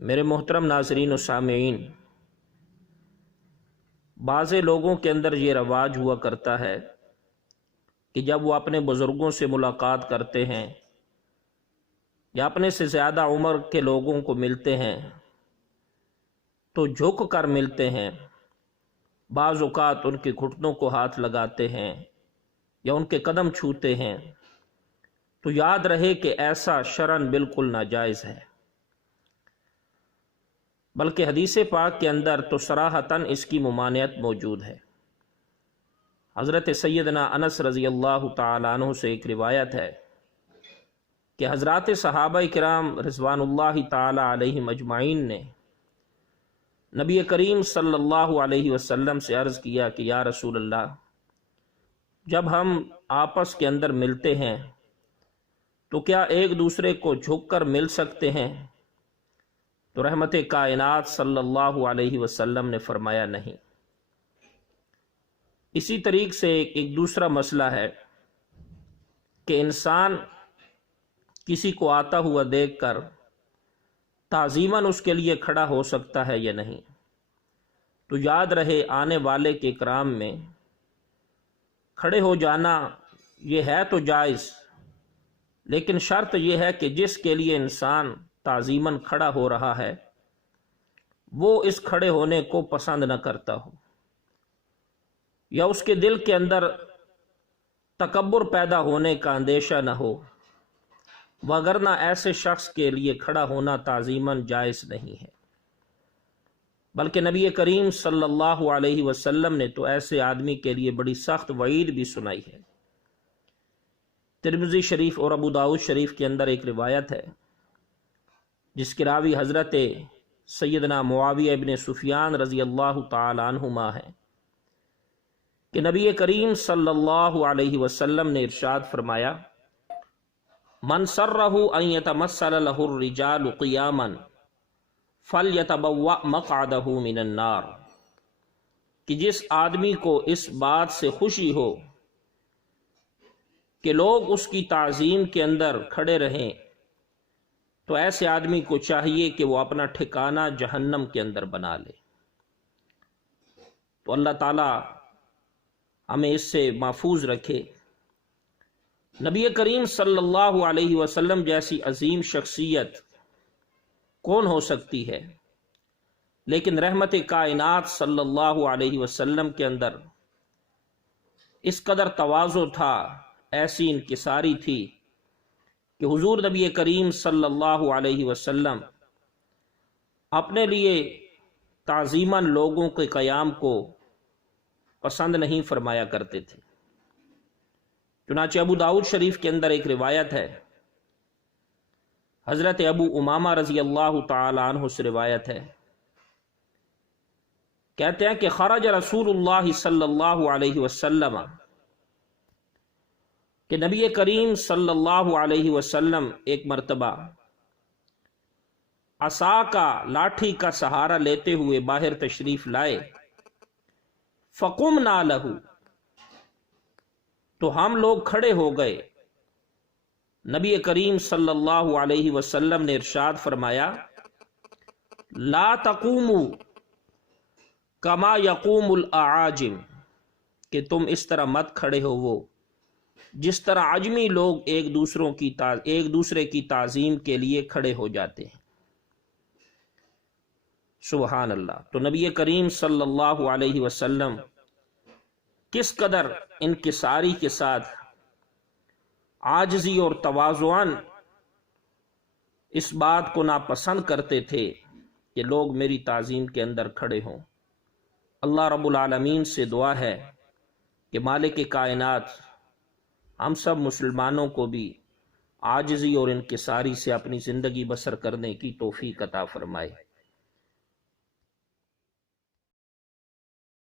میرے محترم ناظرین و سامعین، بعض لوگوں کے اندر یہ رواج ہوا کرتا ہے کہ جب وہ اپنے بزرگوں سے ملاقات کرتے ہیں یا اپنے سے زیادہ عمر کے لوگوں کو ملتے ہیں تو جھک کر ملتے ہیں، بعض اوقات ان کے گھٹنوں کو ہاتھ لگاتے ہیں یا ان کے قدم چھوتے ہیں، تو یاد رہے کہ ایسا شرعاً بالکل ناجائز ہے، بلکہ حدیث پاک کے اندر تو صراحتاً اس کی ممانعت موجود ہے۔ حضرت سیدنا انس رضی اللہ تعالی عنہ سے ایک روایت ہے کہ حضرات صحابہ کرام رضوان اللہ تعالی علیہم اجمعین نے نبی کریم صلی اللہ علیہ وسلم سے عرض کیا کہ یا رسول اللہ، جب ہم آپس کے اندر ملتے ہیں تو کیا ایک دوسرے کو جھک کر مل سکتے ہیں؟ تو رحمت کائنات صلی اللہ علیہ وسلم نے فرمایا نہیں۔ اسی طریق سے ایک دوسرا مسئلہ ہے کہ انسان کسی کو آتا ہوا دیکھ کر تعظیماً اس کے لیے کھڑا ہو سکتا ہے یا نہیں؟ تو یاد رہے آنے والے کے اکرام میں کھڑے ہو جانا یہ ہے تو جائز، لیکن شرط یہ ہے کہ جس کے لیے انسان تعظیماً کھڑا ہو رہا ہے وہ اس کھڑے ہونے کو پسند نہ کرتا ہو، یا اس کے دل کے اندر تکبر پیدا ہونے کا اندیشہ نہ ہو، وگرنہ ایسے شخص کے لیے کھڑا ہونا تعظیماً جائز نہیں ہے۔ بلکہ نبی کریم صلی اللہ علیہ وسلم نے تو ایسے آدمی کے لیے بڑی سخت وعید بھی سنائی ہے۔ ترمذی شریف اور ابو داؤد شریف کے اندر ایک روایت ہے جس کے راوی حضرت سیدنا معاویہ ابن سفیان رضی اللہ تعالی عنہما ہیں کہ نبی کریم صلی اللہ علیہ وسلم نے ارشاد فرمایا، من سرہ ان یتمثل لہ الرجال قیاما فلیتبوأ مقعدہ من النار، کہ جس آدمی کو اس بات سے خوشی ہو کہ لوگ اس کی تعظیم کے اندر کھڑے رہیں، تو ایسے آدمی کو چاہیے کہ وہ اپنا ٹھکانہ جہنم کے اندر بنا لے۔ تو اللہ تعالی ہمیں اس سے محفوظ رکھے۔ نبی کریم صلی اللہ علیہ وسلم جیسی عظیم شخصیت کون ہو سکتی ہے، لیکن رحمت کائنات صلی اللہ علیہ وسلم کے اندر اس قدر تواضع تھا، ایسی انکساری تھی کہ حضور نبی کریم صلی اللہ علیہ وسلم اپنے لیے تعظیماً لوگوں کے قیام کو پسند نہیں فرمایا کرتے تھے۔ چنانچہ ابو داؤد شریف کے اندر ایک روایت ہے، حضرت ابو امامہ رضی اللہ تعالی عنہ سے روایت ہے، کہتے ہیں کہ خرج رسول اللہ صلی اللہ علیہ وسلم، کہ نبی کریم صلی اللہ علیہ وسلم ایک مرتبہ عصا کا، لاٹھی کا سہارا لیتے ہوئے باہر تشریف لائے، فقمنا لہ، تو ہم لوگ کھڑے ہو گئے۔ نبی کریم صلی اللہ علیہ وسلم نے ارشاد فرمایا، لا تقوموا کما یقوم الاعاجم، کہ تم اس طرح مت کھڑے ہو وہ جس طرح عجمی لوگ ایک دوسرے کی تعظیم کے لیے کھڑے ہو جاتے ہیں۔ سبحان اللہ۔ تو نبی کریم صلی اللہ علیہ وسلم کس قدر انکساری کے ساتھ، عاجزی اور تواضعاً اس بات کو ناپسند کرتے تھے کہ لوگ میری تعظیم کے اندر کھڑے ہوں۔ اللہ رب العالمین سے دعا ہے کہ مالک کائنات ہم سب مسلمانوں کو بھی عاجزی اور انکساری سے اپنی زندگی بسر کرنے کی توفیق عطا فرمائے۔